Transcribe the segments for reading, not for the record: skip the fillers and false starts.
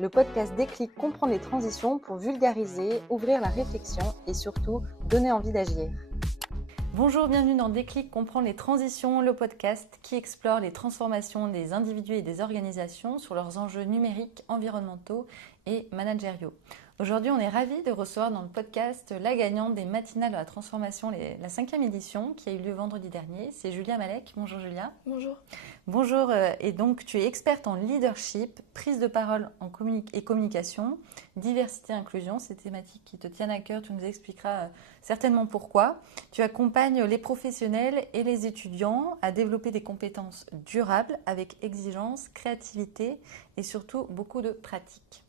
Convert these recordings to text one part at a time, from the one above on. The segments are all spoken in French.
Le podcast Déclic comprend les transitions pour vulgariser, ouvrir la réflexion et surtout donner envie d'agir. Bonjour, bienvenue dans Déclic comprend les transitions, le podcast qui explore les transformations des individus et des organisations sur leurs enjeux numériques, environnementaux et managériaux. Aujourd'hui, on est ravis de recevoir dans le podcast la gagnante des matinales de la transformation, la 5e édition, qui a eu lieu vendredi dernier. C'est Julia Malek. Bonjour Julia. Bonjour. Bonjour, et donc tu es experte en leadership, prise de parole et communication, diversité et inclusion, ces thématiques qui te tiennent à cœur, tu nous expliqueras certainement pourquoi. Tu accompagnes les professionnels et les étudiants à développer des compétences durables avec exigence, créativité et surtout beaucoup de pratique.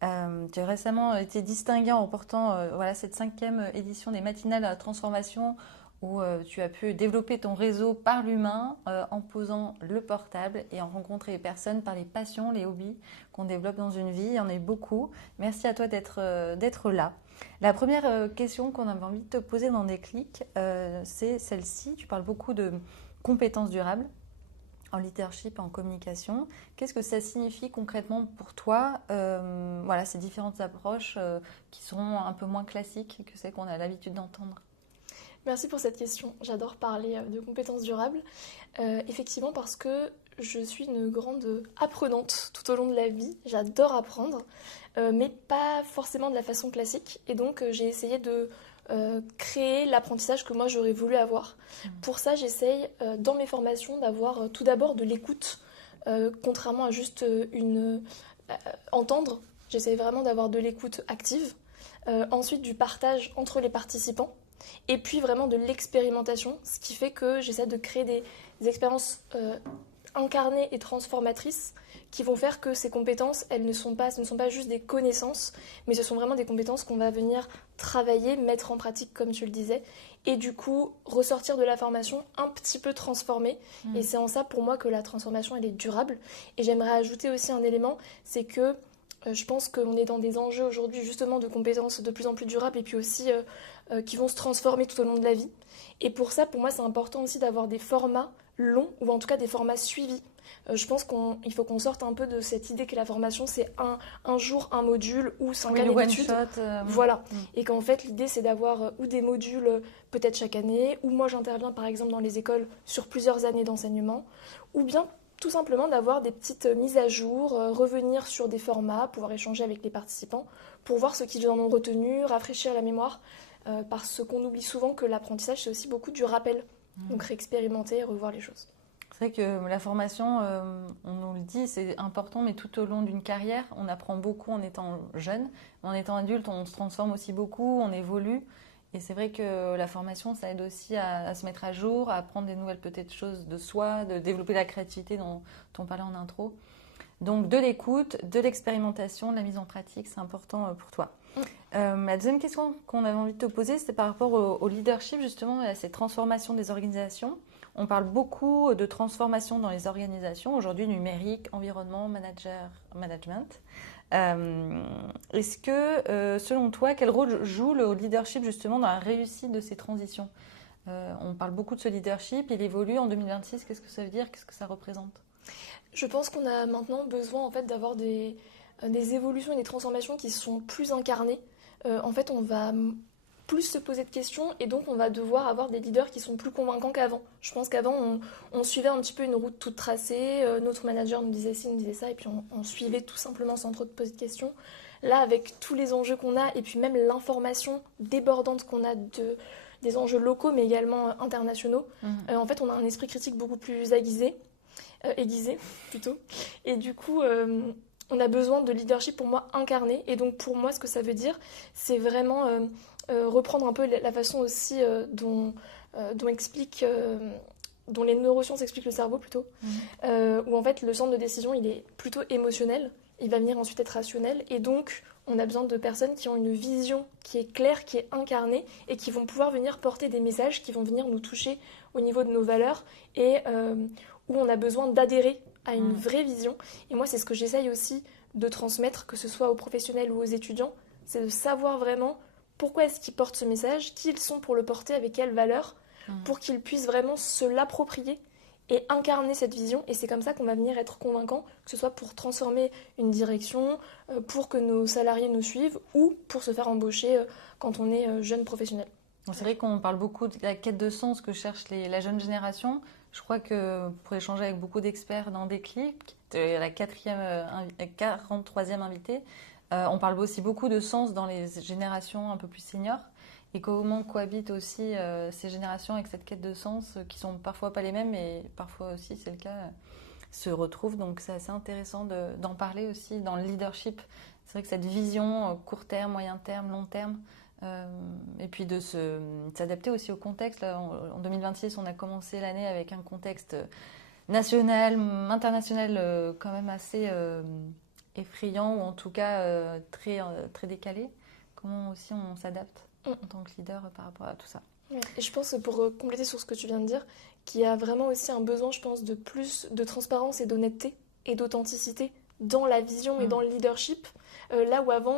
Tu as récemment été distinguée en remportant cette 5e édition des matinales à la transformation où tu as pu développer ton réseau par l'humain en posant le portable et en rencontrer les personnes par les passions, les hobbies qu'on développe dans une vie. Il y en a eu beaucoup. Merci à toi d'être là. La première question qu'on avait envie de te poser dans Déclic, c'est celle-ci. Tu parles beaucoup de compétences durables en leadership et en communication. Qu'est-ce que ça signifie concrètement pour toi, ces différentes approches qui seront un peu moins classiques que celles qu'on a l'habitude d'entendre? Merci pour cette question. J'adore parler de compétences durables. Effectivement, parce que je suis une grande apprenante tout au long de la vie. J'adore apprendre, mais pas forcément de la façon classique. Et donc, j'ai essayé de créer l'apprentissage que moi j'aurais voulu avoir. Pour ça, j'essaye dans mes formations d'avoir tout d'abord de l'écoute, contrairement à juste entendre. J'essaye vraiment d'avoir de l'écoute active. Ensuite, du partage entre les participants. Et puis vraiment de l'expérimentation, ce qui fait que j'essaie de créer des expériences incarnées et transformatrices qui vont faire que ces compétences, ce ne sont pas juste des connaissances, mais ce sont vraiment des compétences qu'on va venir travailler, mettre en pratique, comme tu le disais, et du coup ressortir de la formation un petit peu transformée. Et c'est en ça pour moi que la transformation, elle est durable. Et j'aimerais ajouter aussi un élément, c'est que je pense qu'on est dans des enjeux aujourd'hui justement de compétences de plus en plus durables et puis aussi qui vont se transformer tout au long de la vie. Et pour ça, pour moi, c'est important aussi d'avoir des formats longs ou en tout cas des formats suivis. Je pense qu'il faut qu'on sorte un peu de cette idée que la formation, c'est un jour, un module ou 5 années d'études. Voilà. Et qu'en fait, l'idée, c'est d'avoir ou des modules peut-être chaque année, ou moi, j'interviens par exemple dans les écoles sur plusieurs années d'enseignement, ou bien tout simplement d'avoir des petites mises à jour, revenir sur des formats, pouvoir échanger avec les participants pour voir ce qu'ils en ont retenu, rafraîchir la mémoire, parce qu'on oublie souvent que l'apprentissage, c'est aussi beaucoup du rappel, donc réexpérimenter et revoir les choses. C'est vrai que la formation, on nous le dit, c'est important, mais tout au long d'une carrière, on apprend beaucoup en étant jeune. En étant adulte, on se transforme aussi beaucoup, on évolue. Et c'est vrai que la formation, ça aide aussi à se mettre à jour, à apprendre des nouvelles peut-être choses de soi, de développer la créativité dont on parlait en intro. Donc de l'écoute, de l'expérimentation, de la mise en pratique, c'est important pour toi. La deuxième question qu'on avait envie de te poser, c'était par rapport au leadership, justement, à cette transformation des organisations. On parle beaucoup de transformation dans les organisations, aujourd'hui numérique, environnement, management. Est-ce que, selon toi, quel rôle joue le leadership justement dans la réussite de ces transitions? On parle beaucoup de ce leadership, il évolue en 2026, qu'est-ce que ça veut dire, qu'est-ce que ça représente? Je pense qu'on a maintenant besoin en fait, d'avoir des évolutions et des transformations qui sont plus incarnées. En fait, on va plus se poser de questions et donc on va devoir avoir des leaders qui sont plus convaincants qu'avant. Je pense qu'avant, on suivait un petit peu une route toute tracée, notre manager nous disait ci, nous disait ça, et puis on suivait tout simplement sans trop de poser de questions. Là, avec tous les enjeux qu'on a, et puis même l'information débordante qu'on a des enjeux locaux, mais également internationaux, en fait, on a un esprit critique beaucoup plus aiguisé, plutôt. Et du coup, on a besoin de leadership, pour moi, incarné. Et donc, pour moi, ce que ça veut dire, c'est vraiment reprendre un peu la façon aussi dont les neurosciences expliquent le cerveau, plutôt. Où, en fait, le centre de décision, il est plutôt émotionnel. Il va venir ensuite être rationnel. Et donc, on a besoin de personnes qui ont une vision qui est claire, qui est incarnée, et qui vont pouvoir venir porter des messages qui vont venir nous toucher au niveau de nos valeurs, et où on a besoin d'adhérer à une vraie vision. Et moi, c'est ce que j'essaye aussi de transmettre, que ce soit aux professionnels ou aux étudiants, c'est de savoir vraiment pourquoi est-ce qu'ils portent ce message, qui ils sont pour le porter, avec quelles valeurs, pour qu'ils puissent vraiment se l'approprier et incarner cette vision. Et c'est comme ça qu'on va venir être convaincant, que ce soit pour transformer une direction, pour que nos salariés nous suivent ou pour se faire embaucher quand on est jeune professionnel. C'est vrai qu'on parle beaucoup de la quête de sens que cherche la jeune génération. Je crois que pour échanger avec beaucoup d'experts dans Déclic, la 43e invitée, on parle aussi beaucoup de sens dans les générations un peu plus seniors et comment cohabitent aussi ces générations avec cette quête de sens qui sont parfois pas les mêmes et parfois aussi, c'est le cas, se retrouvent. Donc c'est assez intéressant d'en parler aussi dans le leadership. C'est vrai que cette vision court terme, moyen terme, long terme, et puis de s'adapter aussi au contexte. Là, en 2026, on a commencé l'année avec un contexte national, international quand même assez effrayant ou en tout cas très décalé. Comment aussi on s'adapte en tant que leader par rapport à tout ça. Ouais. Et je pense, pour compléter sur ce que tu viens de dire, qu'il y a vraiment aussi un besoin, je pense, de plus de transparence et d'honnêteté et d'authenticité dans la vision et dans le leadership. Là où avant,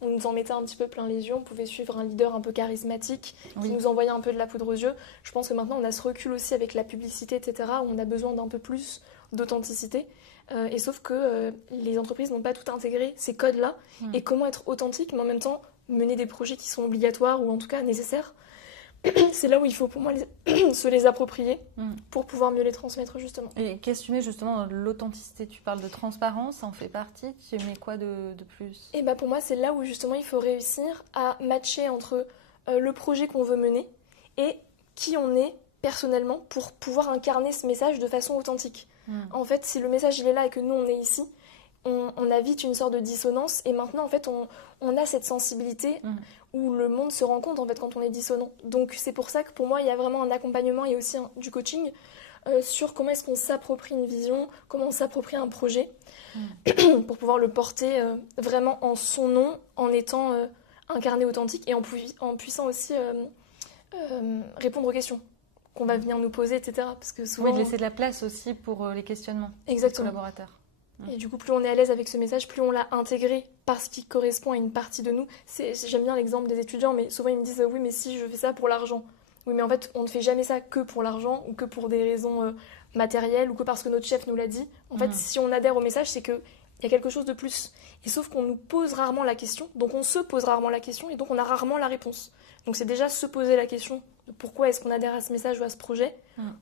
on nous en mettait un petit peu plein les yeux, on pouvait suivre un leader un peu charismatique qui nous envoyait un peu de la poudre aux yeux. Je pense que maintenant, on a ce recul aussi avec la publicité, etc., où on a besoin d'un peu plus d'authenticité. Et sauf que les entreprises n'ont pas tout intégré ces codes-là. Et comment être authentique, mais en même temps mener des projets qui sont obligatoires ou en tout cas nécessaires. C'est là où il faut pour moi se les approprier pour pouvoir mieux les transmettre justement. Et questionner justement l'authenticité, tu parles de transparence, ça en fait partie, tu mets quoi de plus? Et bah pour moi c'est là où justement il faut réussir à matcher entre le projet qu'on veut mener et qui on est personnellement pour pouvoir incarner ce message de façon authentique. En fait si le message il est là et que nous on est ici, on a vite une sorte de dissonance et maintenant en fait on a cette sensibilité où le monde se rend compte en fait quand on est dissonant. Donc c'est pour ça que pour moi il y a vraiment un accompagnement et aussi du coaching sur comment est-ce qu'on s'approprie une vision, comment on s'approprie un projet pour pouvoir le porter vraiment en son nom, en étant incarné authentique et en puissant aussi répondre aux questions qu'on va venir nous poser, etc. Parce que souvent, de laisser de la place aussi pour les questionnements des collaborateurs. Et du coup, plus on est à l'aise avec ce message, plus on l'a intégré parce qu'il correspond à une partie de nous. J'aime bien l'exemple des étudiants, mais souvent ils me disent oui, mais si je fais ça pour l'argent. Oui, mais en fait, on ne fait jamais ça que pour l'argent ou que pour des raisons matérielles ou que parce que notre chef nous l'a dit. En fait, si on adhère au message, c'est qu'il y a quelque chose de plus. Et sauf qu'on nous pose rarement la question, donc on se pose rarement la question et donc on a rarement la réponse. Donc c'est déjà se poser la question de pourquoi est-ce qu'on adhère à ce message ou à ce projet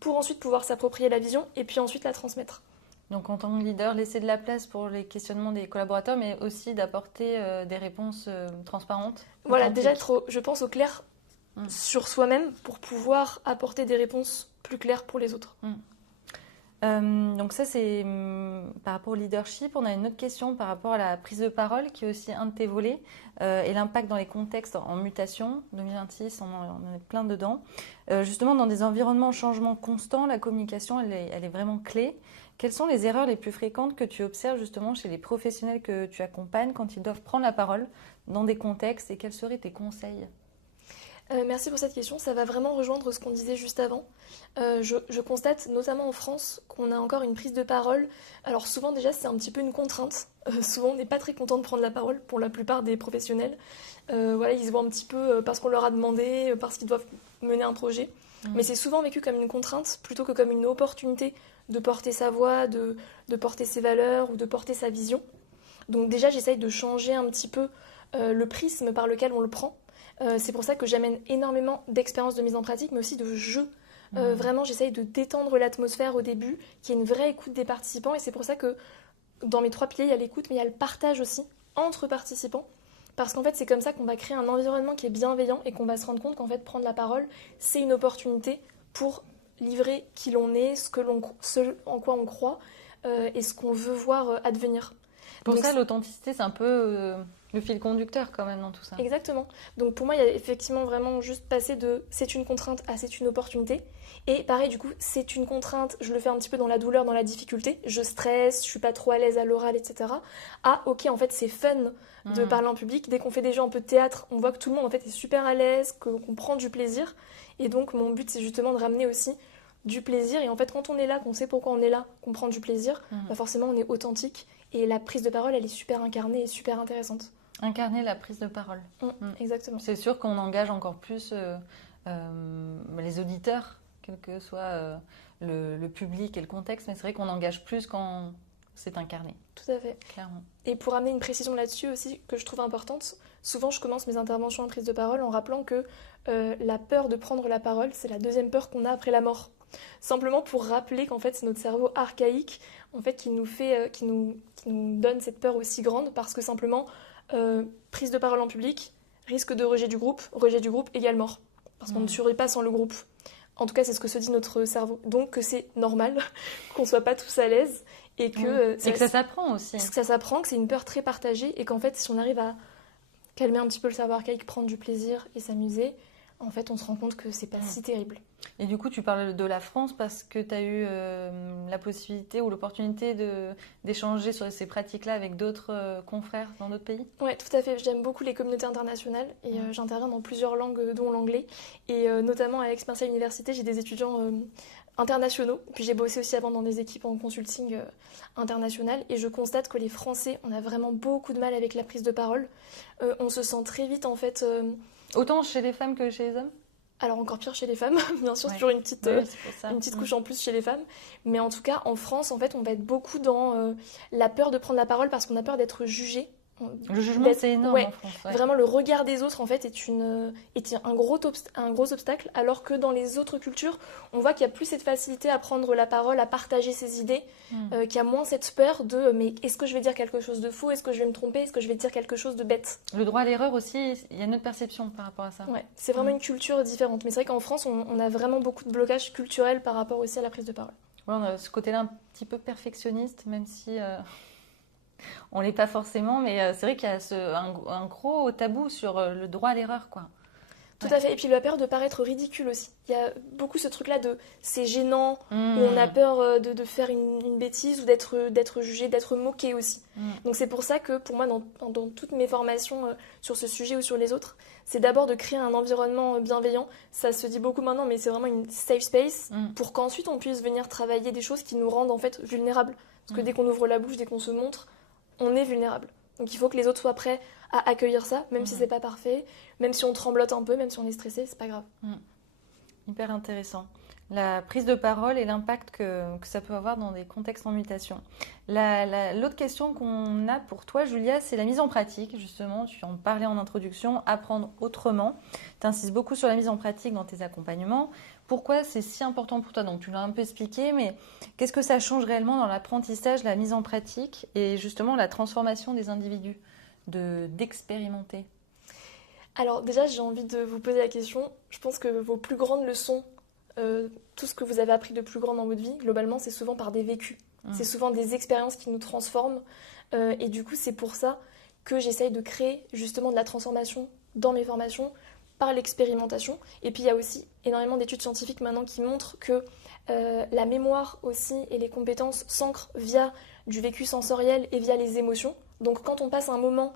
pour ensuite pouvoir s'approprier la vision et puis ensuite la transmettre. Donc en tant que leader, laisser de la place pour les questionnements des collaborateurs, mais aussi d'apporter des réponses transparentes. Voilà, déjà être, je pense, au clair sur soi-même pour pouvoir apporter des réponses plus claires pour les autres. Donc ça, c'est par rapport au leadership. On a une autre question par rapport à la prise de parole, qui est aussi un de tes volets, et l'impact dans les contextes en mutation. 2026, on en est plein dedans. Justement, dans des environnements en changement constant, la communication, elle est vraiment clé. Quelles sont les erreurs les plus fréquentes que tu observes justement chez les professionnels que tu accompagnes quand ils doivent prendre la parole dans des contextes et quels seraient tes conseils ? Merci pour cette question, ça va vraiment rejoindre ce qu'on disait juste avant. Je constate notamment en France qu'on a encore une prise de parole. Alors souvent déjà c'est un petit peu une contrainte. Souvent on n'est pas très content de prendre la parole pour la plupart des professionnels. Voilà, ils se voient un petit peu parce qu'on leur a demandé, parce qu'ils doivent mener un projet. Mais c'est souvent vécu comme une contrainte plutôt que comme une opportunité de porter sa voix, de porter ses valeurs ou de porter sa vision. Donc déjà j'essaye de changer un petit peu le prisme par lequel on le prend. C'est pour ça que j'amène énormément d'expériences de mise en pratique, mais aussi de jeux. Vraiment, j'essaye de détendre l'atmosphère au début, qu'il y ait une vraie écoute des participants. Et c'est pour ça que dans mes 3 piliers, il y a l'écoute, mais il y a le partage aussi entre participants. Parce qu'en fait, c'est comme ça qu'on va créer un environnement qui est bienveillant et qu'on va se rendre compte qu'en fait, prendre la parole, c'est une opportunité pour livrer qui l'on est, ce en quoi on croit et ce qu'on veut voir advenir. Pour ça, l'authenticité, c'est un peu le fil conducteur quand même dans tout ça. Exactement. Donc pour moi, il y a effectivement vraiment juste passer de c'est une contrainte à c'est une opportunité. Et pareil, du coup, c'est une contrainte, je le fais un petit peu dans la douleur, dans la difficulté. Je stresse, je suis pas trop à l'aise à l'oral, etc. Ah, ok, en fait, c'est fun de parler en public. Dès qu'on fait déjà un peu de théâtre, on voit que tout le monde en fait est super à l'aise, qu'on prend du plaisir. Et donc, mon but, c'est justement de ramener aussi du plaisir. Et en fait, quand on est là, qu'on sait pourquoi on est là, qu'on prend du plaisir, bah forcément, on est authentique. Et la prise de parole, elle est super incarnée et super intéressante. Incarner la prise de parole. Exactement. C'est sûr qu'on engage encore plus les auditeurs, quel que soit le public et le contexte, mais c'est vrai qu'on engage plus quand c'est incarné, Tout à fait. clairement. Et pour amener une précision là-dessus aussi que je trouve importante, souvent je commence mes interventions en prise de parole en rappelant que la peur de prendre la parole, c'est la deuxième peur qu'on a après la mort. Simplement pour rappeler qu'en fait c'est notre cerveau archaïque en fait, qui nous donne cette peur aussi grande parce que simplement prise de parole en public, risque de rejet du groupe égale mort. Parce qu'on ne survit pas sans le groupe. En tout cas, c'est ce que se dit notre cerveau. Donc que c'est normal qu'on ne soit pas tous à l'aise et que, et que ça s'apprend aussi. Que ça s'apprend, que c'est une peur très partagée et qu'en fait, si on arrive à calmer un petit peu le cerveau archaïque, prendre du plaisir et s'amuser, en fait, on se rend compte que c'est pas si terrible. Et du coup, tu parles de la France parce que tu as eu la possibilité ou l'opportunité d'échanger sur ces pratiques-là avec d'autres confrères dans d'autres pays? Ouais, tout à fait. J'aime beaucoup les communautés internationales et j'interviens dans plusieurs langues, dont l'anglais. Et notamment à Aix-Marseille Université, j'ai des étudiants internationaux. Puis j'ai bossé aussi avant dans des équipes en consulting international. Et je constate que les Français, on a vraiment beaucoup de mal avec la prise de parole. On se sent très vite, en fait... Autant chez les femmes que chez les hommes? Alors encore pire chez les femmes, bien sûr, c'est toujours une petite couche en plus chez les femmes. Mais en tout cas, en France, en fait, on va être beaucoup dans la peur de prendre la parole parce qu'on a peur d'être jugé. Le jugement, c'est énorme en France. Ouais. Vraiment, le regard des autres, en fait, est un gros obstacle, alors que dans les autres cultures, on voit qu'il y a plus cette facilité à prendre la parole, à partager ses idées, qu'il y a moins cette peur de « mais est-ce que je vais dire quelque chose de faux? Est-ce que je vais me tromper? Est-ce que je vais dire quelque chose de bête ?» Le droit à l'erreur aussi, il y a une autre perception par rapport à ça. Ouais, c'est vraiment une culture différente. Mais c'est vrai qu'en France, on a vraiment beaucoup de blocages culturels par rapport aussi à la prise de parole. Ouais, on a ce côté-là un petit peu perfectionniste, même si... on l'est pas forcément, mais c'est vrai qu'il y a un gros tabou sur le droit à l'erreur, quoi. Tout à fait. Et puis la peur de paraître ridicule aussi. Il y a beaucoup ce truc-là de c'est gênant, où on a peur de faire une bêtise ou d'être jugé, d'être moqué aussi. Donc c'est pour ça que pour moi, dans toutes mes formations sur ce sujet ou sur les autres, c'est d'abord de créer un environnement bienveillant. Ça se dit beaucoup maintenant, mais c'est vraiment une safe space pour qu'ensuite on puisse venir travailler des choses qui nous rendent en fait vulnérables. Parce que dès qu'on ouvre la bouche, dès qu'on se montre, on est vulnérable. Donc il faut que les autres soient prêts à accueillir ça, même si c'est pas parfait, même si on tremblote un peu, même si on est stressé, c'est pas grave. Hyper intéressant. La prise de parole et l'impact que ça peut avoir dans des contextes en mutation. L'autre question qu'on a pour toi, Julia, c'est la mise en pratique. Justement, tu en parlais en introduction, apprendre autrement. Tu insistes beaucoup sur la mise en pratique dans tes accompagnements. Pourquoi c'est si important pour toi? Donc, tu l'as un peu expliqué, mais qu'est-ce que ça change réellement dans l'apprentissage, la mise en pratique et justement la transformation des individus, d'expérimenter? Alors déjà, j'ai envie de vous poser la question. Je pense que vos plus grandes leçons, tout ce que vous avez appris de plus grand dans votre vie, globalement, c'est souvent par des vécus. C'est souvent des expériences qui nous transforment. Et du coup, c'est pour ça que j'essaye de créer justement de la transformation dans mes formations par l'expérimentation. Et puis, il y a aussi énormément d'études scientifiques maintenant qui montrent que la mémoire aussi et les compétences s'ancrent via du vécu sensoriel et via les émotions. Donc quand on passe un moment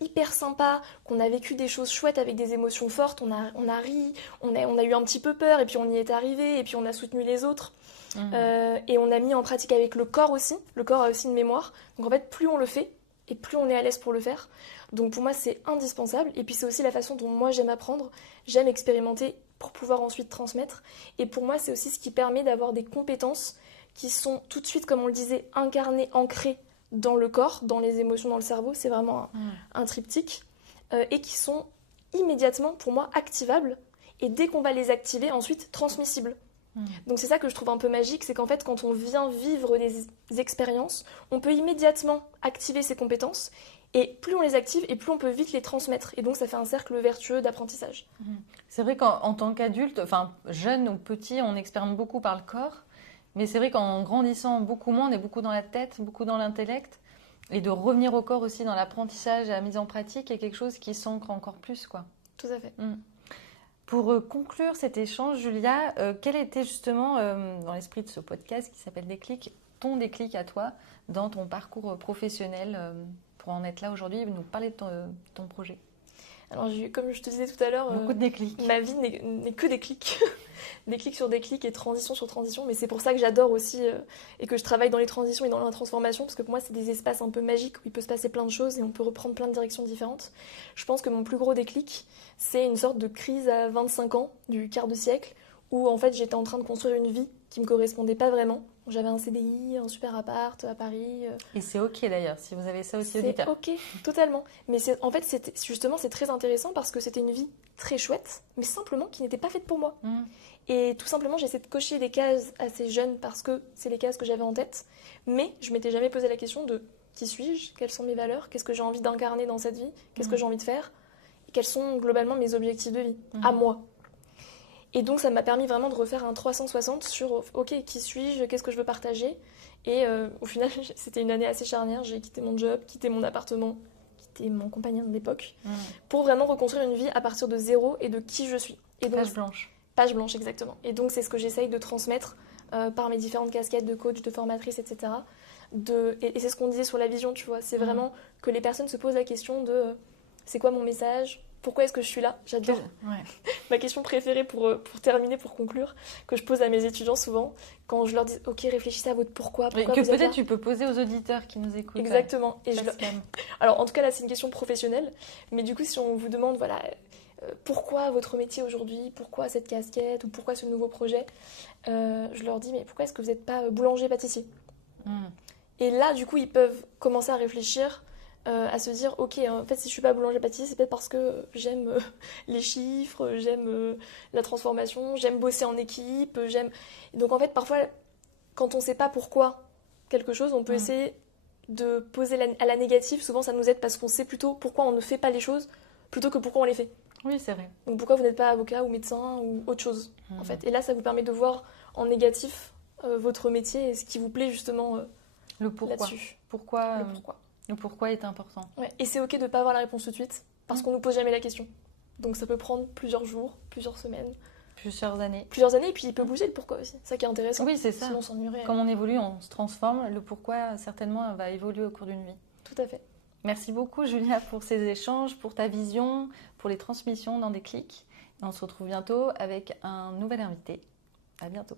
hyper sympa, qu'on a vécu des choses chouettes avec des émotions fortes, on a ri, on a eu un petit peu peur et puis on y est arrivé et puis on a soutenu les autres. Et on a mis en pratique avec le corps aussi. Le corps a aussi une mémoire. Donc en fait, plus on le fait et plus on est à l'aise pour le faire. Donc pour moi, c'est indispensable. Et puis c'est aussi la façon dont moi j'aime apprendre. J'aime expérimenter pour pouvoir ensuite transmettre. Et pour moi, c'est aussi ce qui permet d'avoir des compétences qui sont tout de suite, comme on le disait, incarnées, ancrées dans le corps, dans les émotions, dans le cerveau. C'est vraiment un triptyque. Et qui sont immédiatement, pour moi, activables. Et dès qu'on va les activer, ensuite, transmissibles. Donc c'est ça que je trouve un peu magique, c'est qu'en fait, quand on vient vivre des expériences, on peut immédiatement activer ses compétences. Et plus on les active, et plus on peut vite les transmettre. Et donc, ça fait un cercle vertueux d'apprentissage. C'est vrai qu'en tant qu'adulte, enfin jeune ou petit, on expérimente beaucoup par le corps. Mais c'est vrai qu'en grandissant beaucoup moins, on est beaucoup dans la tête, beaucoup dans l'intellect. Et de revenir au corps aussi dans l'apprentissage et la mise en pratique est quelque chose qui s'ancre encore plus, quoi. Tout à fait. Pour conclure cet échange, Julia, quel était justement, dans l'esprit de ce podcast qui s'appelle Déclic, ton déclic à toi dans ton parcours professionnel pour en être là aujourd'hui et nous parler de ton projet? Alors, comme je te disais tout à l'heure, beaucoup de déclics. Ma vie n'est que des clics. Des clics sur des clics et transition sur transition. Mais c'est pour ça que j'adore aussi et que je travaille dans les transitions et dans la transformation. Parce que pour moi, c'est des espaces un peu magiques où il peut se passer plein de choses et on peut reprendre plein de directions différentes. Je pense que mon plus gros déclic, c'est une sorte de crise à 25 ans, du quart de siècle, où en fait, j'étais en train de construire une vie qui me correspondaient pas vraiment. J'avais un CDI, un super appart à Paris. Et c'est ok d'ailleurs, si vous avez ça aussi C'est auditeur. ok, totalement. Mais en fait, c'est très intéressant parce que c'était une vie très chouette, mais simplement qui n'était pas faite pour moi. Et tout simplement, j'essaie de cocher des cases assez jeunes parce que c'est les cases que j'avais en tête. Mais je m'étais jamais posé la question de qui suis-je, quelles sont mes valeurs, qu'est-ce que j'ai envie d'incarner dans cette vie, qu'est-ce que j'ai envie de faire, et quels sont globalement mes objectifs de vie, à moi. Et donc, ça m'a permis vraiment de refaire un 360 sur ok, qui suis-je, qu'est-ce que je veux partager. Et au final, c'était une année assez charnière. J'ai quitté mon job, quitté mon appartement, quitté mon compagnon de l'époque, pour vraiment reconstruire une vie à partir de zéro et de qui je suis. Et donc, Page blanche. Page blanche, exactement. Et donc, c'est ce que j'essaye de transmettre par mes différentes casquettes de coach, de formatrice, etc. Et c'est ce qu'on disait sur la vision, tu vois. C'est vraiment que les personnes se posent la question de c'est quoi mon message ? Pourquoi est-ce que je suis là ? J'adore. Ma question préférée pour terminer, pour conclure, que je pose à mes étudiants souvent, quand je leur dis « Ok, réfléchissez à votre pourquoi que peut-être tu peux poser aux auditeurs qui nous écoutent. Exactement. Et alors, en tout cas, là, c'est une question professionnelle. Mais du coup, si on vous demande, voilà, pourquoi votre métier aujourd'hui ? Pourquoi cette casquette ? Ou pourquoi ce nouveau projet ? Je leur dis « Mais pourquoi est-ce que vous n'êtes pas boulanger-pâtissier ?» Et là, du coup, ils peuvent commencer à réfléchir à se dire ok, en fait si je suis pas boulanger-pâtissier, c'est peut-être parce que j'aime les chiffres, j'aime la transformation, j'aime bosser en équipe, j'aime... Donc en fait parfois quand on sait pas pourquoi quelque chose, on peut essayer de poser à la négative. Souvent ça nous aide parce qu'on sait plutôt pourquoi on ne fait pas les choses plutôt que pourquoi on les fait. Oui, c'est vrai. Donc pourquoi vous n'êtes pas avocat ou médecin ou autre chose en fait. Et là ça vous permet de voir en négatif votre métier et ce qui vous plaît justement le pourquoi. Là-dessus. Pourquoi. Le pourquoi. Le pourquoi est important. Ouais. Et c'est ok de ne pas avoir la réponse tout de suite, parce qu'on ne nous pose jamais la question. Donc ça peut prendre plusieurs jours, plusieurs semaines. Plusieurs années. Et puis il peut bouger le pourquoi aussi. C'est ça qui est intéressant. Oui, c'est ça. Sinon on s'ennuierait. Comme on évolue, on se transforme. Le pourquoi, certainement, va évoluer au cours d'une vie. Tout à fait. Merci beaucoup, Julia, pour ces échanges, pour ta vision, pour les transmissions dans Déclic. Et on se retrouve bientôt avec un nouvel invité. À bientôt.